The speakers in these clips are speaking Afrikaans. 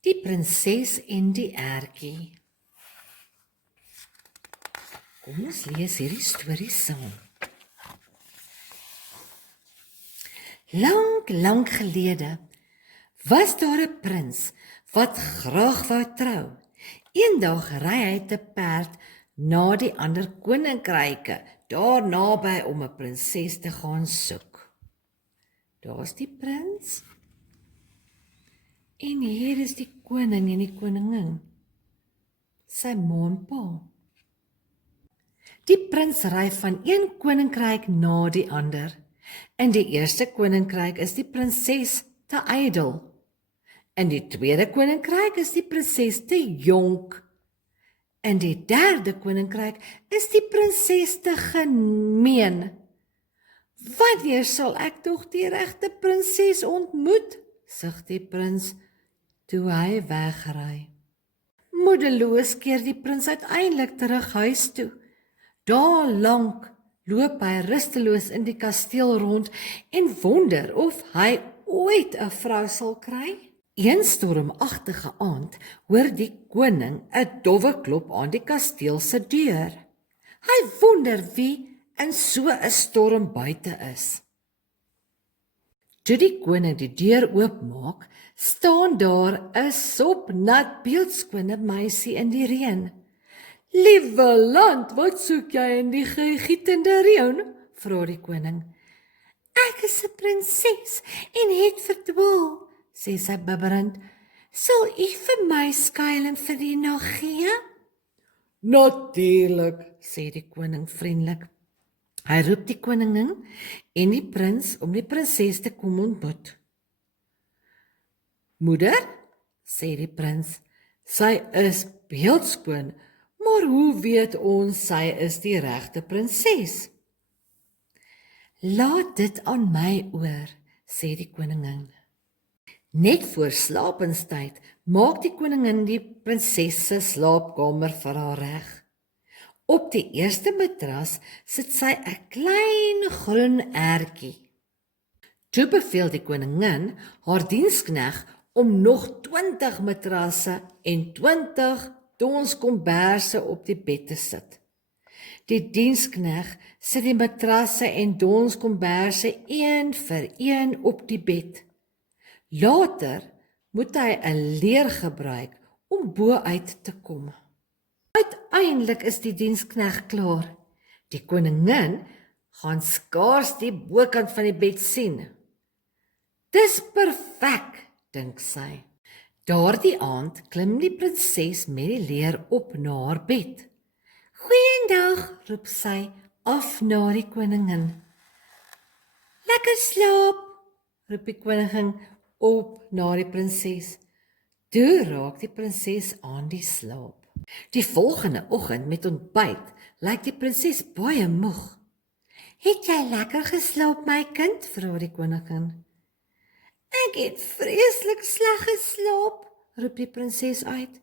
Die prinses en die ertjie. Kom ons lees hierdie storie saam. Lang gelede was daar 'n prins wat graag wou trou. Eendag ry hy te perd na die ander koninkryke, daar naby om 'n prinses te gaan soek. Daar's die prins. En hier is die koning en die koningin, sy ma en pa. Die prins ry van een koninkryk na die ander. In die eerste koninkryk is die prinses te ydel. In die tweede koninkryk is die prinses te jonk. In die derde koninkryk is die prinses te gemeen. Wanneer sal ek tog die regte prinses ontmoet? Sug die prins toe hy wegry. Moedeloos keer die prins uiteindelik terug huis toe. Daar lank loop hy rusteloos in die kasteel rond en wonder of hy ooit 'n vrou sal kry. Een stormagtige aand hoor die koning 'n dowwe klop aan die kasteel se deur. Hy wonder wie in so 'n storm buite is. Toe die koning die deur oopmaak, staan daar 'n sopnat beeldskone meisie in die reën. "Liewe land, wat soek jy in die gegietende reën?" vra die koning. "Ek is 'n prinses en het verdwaal," sê sy bibberend. "Sal u vir my skuilings vir die nag gee?" "Natuurlik," sê die koning vriendelik. Hy roep die koningin en die prins om die prinses te kom ontmoet. "Moeder," sê die prins, "sy is beeldskoon, maar hoe weet ons sy is die regte prinses?" "Laat dit aan my oor," sê die koningin. Net voor slapenstyd maak die koningin die prinses se slaapkamer vir haar reg. Op die eerste matras sit sy 'n klein groen ertjie. Toe beveel die koningin haar dienskneg om nog 20 matrasse en 20 donskomberse op die bed te sit. Die dienskneg sit die matrasse en donskomberse een vir een op die bed. Later moet hy 'n leer gebruik om bo uit te kom. Uiteindelik is die dienskneg klaar. Die koningin gaan skaars die bokant van die bed sien. "Dis perfek," dink sy. Daardie aand klim die prinses met die leer op na haar bed. "Goeiedag," roep sy af na die koningin. "Lekker slaap," roep die koningin op na die prinses. Toe raak die prinses aan die slaap. Die volgende oggend met ontbyt lyk die prinses baie moeg. "Het jy lekker geslaap, my kind?" vra die koningin. "Ek het vreeslik sleg geslaap," roep die prinses uit.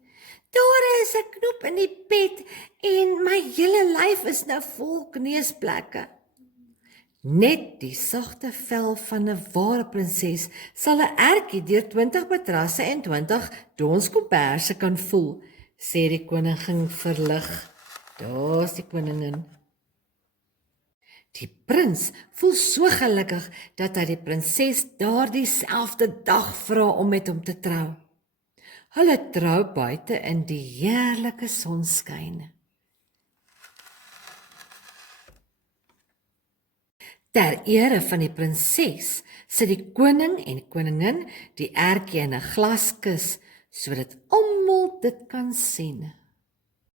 "Daar is 'n knoop in die bed en my hele lyf is nou vol kneusplekke." Net die sagte vel van 'n ware prinses sal 'n ertjie deur 20 matrasse en 20 donskomberse kan voel, sê die koningin verlig. Daar's die koningin. Die prins voel so gelukkig dat hy die prinses daardie selfde dag vra om met hom te trou. Hulle trou buite in die heerlike sonskyn. Ter ere van die prinses sit die koning en die koningin die ertjie in 'n glaskis sodat almal dit kan sien.